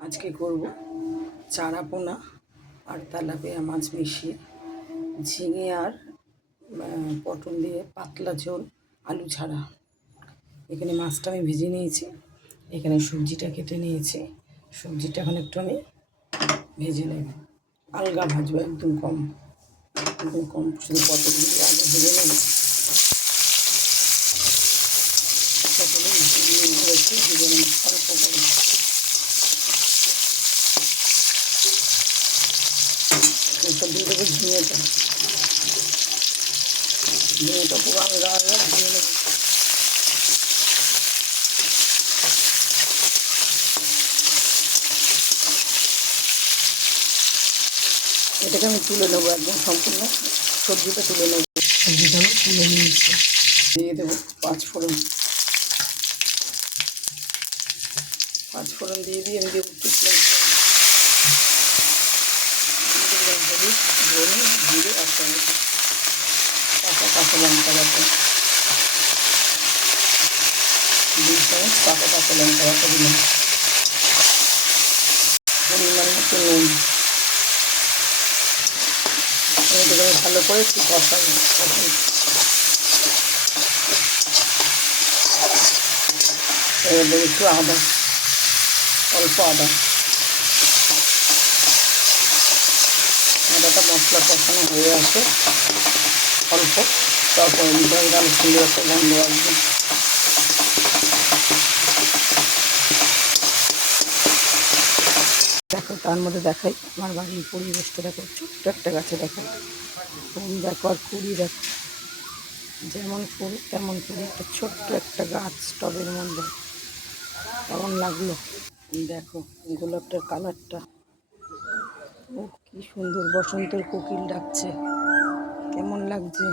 আজকে করব চারা পোনা আর তেলাপিয়া মাছ মিশিয়ে ঝিঙে আর পটল দিয়ে পাতলা ঝোল আলু ছাড়া। এখানে মাছটা আমি ভেজে নিয়েছি, এখানে সবজিটা কেটে নিয়েছি। সবজিটা এখন একটু আমি ভেজে নেব, আলগা ভাজবো, একদম কম শুধু পটলগুলি আগে ভেজে নেব। পটলে একটু ভেজে নেব অল্প করে। এসব দিয়ে দেবো ঝিঙেটা পুরো আলগা ভেজে নেব। এটাকে আমি তুলে নেবো, একদম সম্পূর্ণ সবজিটা তুলে নেবো। সবজিটা আমি তুলে নিয়েছি, দিয়ে দেবো পাঁচফোড়ন দিয়ে আমি দেবো একটু হলুদ, ধনে, জিরে আর কাঁচা লঙ্কা বাটা, 2 চামচ কাঁচা লঙ্কা বাটা দিলাম, পরিমাণ মতো নুন। এটাকে ভালো করে একটু কষাবো। এবার দেবো একটু আদা, অল্প আদাটা মশলা কষানো হয়ে আসে অল্প, তারপরে গান সুন্দর একটা গন্ধ আসবে। দেখো তার মধ্যে দেখাই আমার বাড়ির পরিবেশটা, দেখো ছোট্ট একটা গাছে দেখো ফুল, দেখো আর কুড়ি দেখো, যেমন ফুল তেমন কুড়ি, একটা ছোট্ট একটা গাছ টবের মধ্যে। কেমন লাগলো দেখো গোলাপটার কালারটা, ও কি সুন্দর, বসন্তের কোকিল ডাকছে, কেমন লাগছে।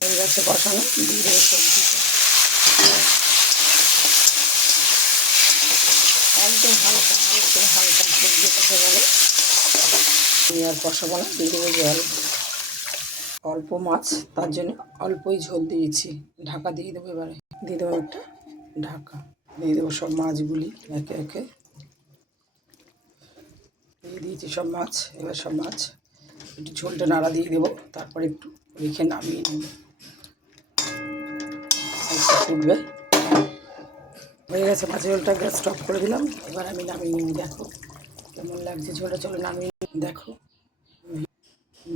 হয়ে গেছে কষানো, দিয়ে দেবো সবজিটা একদম হালকা সবজি কষা গেলে আমি আর কষাবো না, দিয়ে দেবো জল। অল্প মাছ, তার জন্য অল্পই ঝোল দিয়েছি, ঢাকা দিয়ে দেবো। এবারে দিয়ে দেবো একটা ঢাকা, দিয়ে দেবো সব মাছগুলি একে একে দিয়ে দিয়েছি সব মাছ। এবার সব মাছ একটু ঝোলটা নাড়া দিয়ে দেবো, তারপরে একটু রেখে নামিয়ে নেব, একটু ফুটবে। হয়ে গেছে মাছের ঝোলটা, গ্যাস স্টপ করে দিলাম। এবার আমি নামিয়ে নিই, দেখো কেমন লাগছে ঝোলটা। চলো নামিয়ে দেখো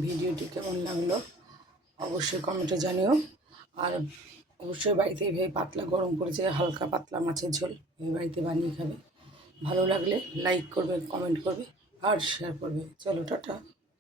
ভিডিওটি কেমন লাগলো অবশ্যই কমেন্টে জানিও। আর অবশ্যই বাড়িতে এইভাবে পাতলা গরম করেছে হালকা পাতলা মাছের ঝোল এই বাড়িতে বানিয়ে খাবে। ভালো লাগলে লাইক করবে, কমেন্ট করবে আর শেয়ার করবে। চলো টাটা।